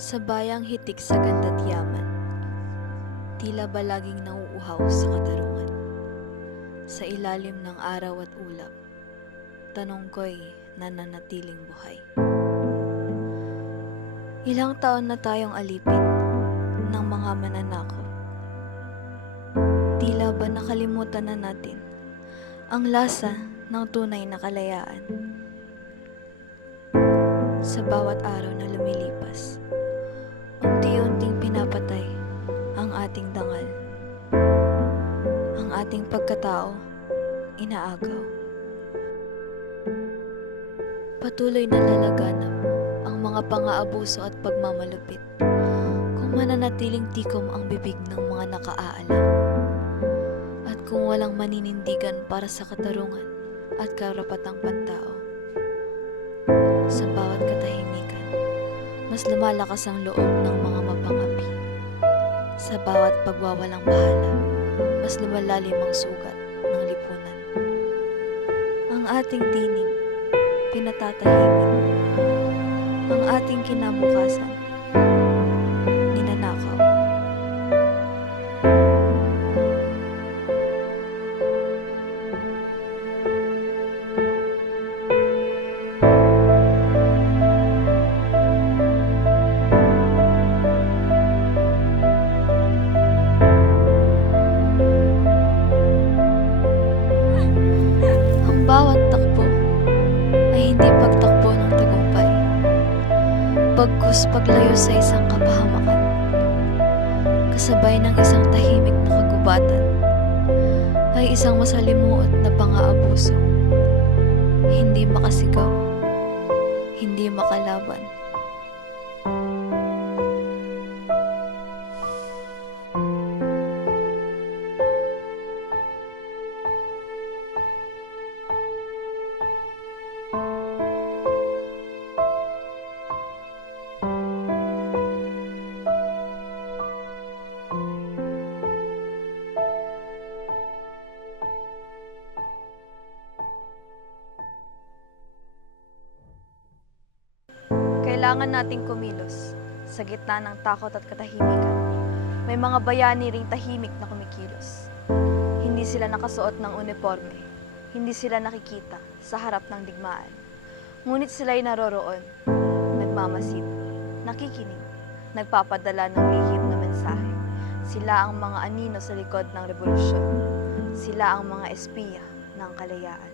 Sa bayang hitik sa ganda't yaman, tila ba laging nauuhaw sa katarungan. Sa ilalim ng araw at ulap, tanong ko'y nananatiling buhay. Ilang taon na tayong alipin ng mga mananakop. Tila ba nakalimutan na natin ang lasa ng tunay na kalayaan. Sa bawat araw na lumilipas, unti-unting pinapatay ang ating dangal. Ang ating pagkatao, inaagaw. Patuloy na lalaganap ang mga pang-aabuso at pagmamalupit kung mananatiling tikom ang bibig ng mga nakaalam. At kung walang maninindigan para sa katarungan at karapatang pantao. Sa bawat katahimikan, mas lumalakas ang loob ng mga mapangapi. Sa bawat pagwawalang bahala, mas lumalalim ang sugat ng lipunan. Ang ating tinig, pinatatahimik. Ang ating kinabukasan, ninanakaw. Ang bawat takbo ay hindi pagtakbo ng tagumpay, bagkus paglayo sa isang kapahamakan, kasabay ng isang tahimik na kagubatan, ay isang masalimuot na pang-aabuso, hindi makasigaw, hindi makalaban. Kailangan nating kumilos sa gitna ng takot at katahimikan. May mga bayani ring tahimik na kumikilos. Hindi sila nakasuot ng uniforme, hindi sila nakikita sa harap ng digmaan. Ngunit sila'y naroroon, nagmamasid, nakikinig, nagpapadala ng lihim na mensahe. Sila ang mga anino sa likod ng revolusyon. Sila ang mga espiya ng kalayaan.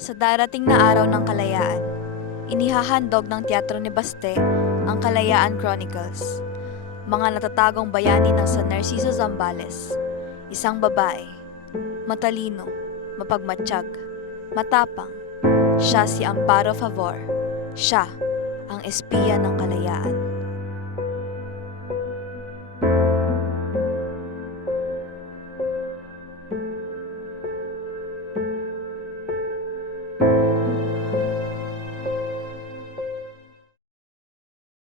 Sa darating na araw ng kalayaan, inihahandog ng Teatro ni Baste ang Kalayaan Chronicles. Mga natatagong bayani ng San Narciso Zambales, isang babae, matalino, mapagmatsyag, matapang. Siya si Amparo Favor. Siya ang espiya ng kalayaan.